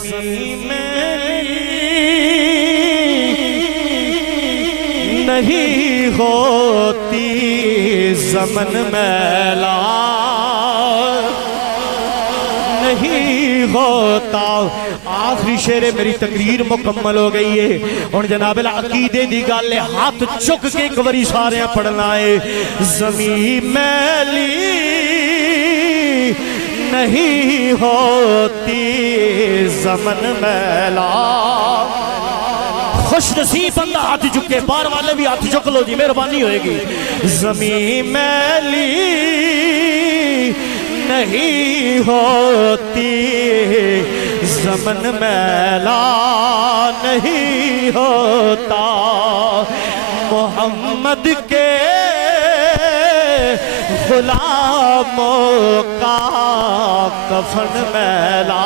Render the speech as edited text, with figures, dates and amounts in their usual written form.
زمین میلی نہیں ہوتی زمن میلا نہیں ہوتا۔ آخری شعر میری تقریر مکمل ہو گئی ہے، اور جناب العقیدے دی گل ہاتھ چک کے ایک باری سارے پڑھنا ہے۔ زمین میلی نہیں ہوتی زمن میلا۔ خوش نصیب بندہ ہاتھ چکے، بار والے بھی ہاتھ چک لو جی، مہربانی ہوئے گی۔ زمین میلی نہیں ہوتی زمن میلا نہیں ہوتا۔ محمد کے غلاموں کا کفن میلا